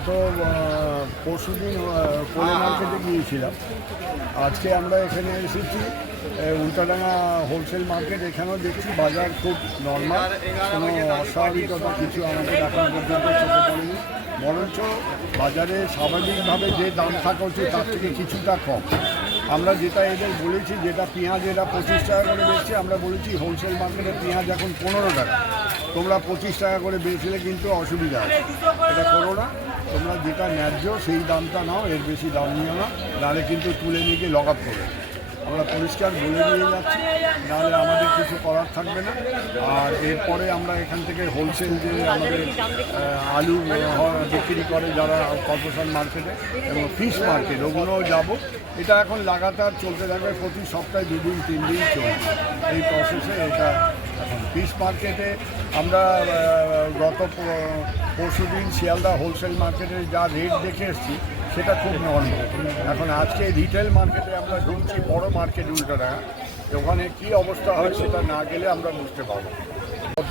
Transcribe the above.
গত পরশু দিন পোলে মার্কেটে গিয়েছিলাম। আজকে আমরা এখানে এসেছি উল্টাডাঙ্গা হোলসেল মার্কেট এখানেও দেখছি বাজার খুব নর্মাল কোনো অস্বাভাবিকতা কিছু আমাদের এখন পর্যন্ত চোখে পড়েনি। বরঞ্চ বাজারে স্বাভাবিকভাবে যে দাম থাকা উচিত তার থেকে কিছুটা কম। আমরা যেটা এদের বলেছি, যেটা পেঁয়াজ এরা পঁচিশ টাকা করে বেচছে, আমরা বলেছি হোলসেল মার্কেটে পেঁয়াজ এখন পনেরো টাকা। তোমরা পঁচিশ টাকা করে বেচলে কিন্তু অসুবিধা এটা করো না। তোমরা যেটা ন্যায্য সেই দামটা নাও, এর বেশি দাম নিও না। নাহলে কিন্তু তুলে নিয়ে লক আপ করে আমরা পরিষ্কার বলে দিয়ে যাচ্ছি। নাহলে আমাদের কিছু করার থাকবে না। আর এরপরে আমরা এখান থেকে হোলসেল যে আমাদের আলু বিক্রি করে যারা কর্পোরেশন মার্কেটে এবং ফিশ মার্কেট ওগুলোও যাব। এটা এখন লাগাতার চলতে থাকবে, প্রতি সপ্তাহে দুদিন তিন দিন চলবে। এই প্রসেসে এটা এখন ফিশ মার্কেটে আমরা গত পরশু দিন শিয়ালদা হোলসেল মার্কেটে যা রেট দেখে এসেছি, সেটা খুব নর্মাল এখন আজকে রিটেল মার্কেটে আমরা ঢুকছি, বড় মার্কেট উল্টাটা। ওখানে কি অবস্থা হয় সেটা না গেলে আমরা বুঝতে পারব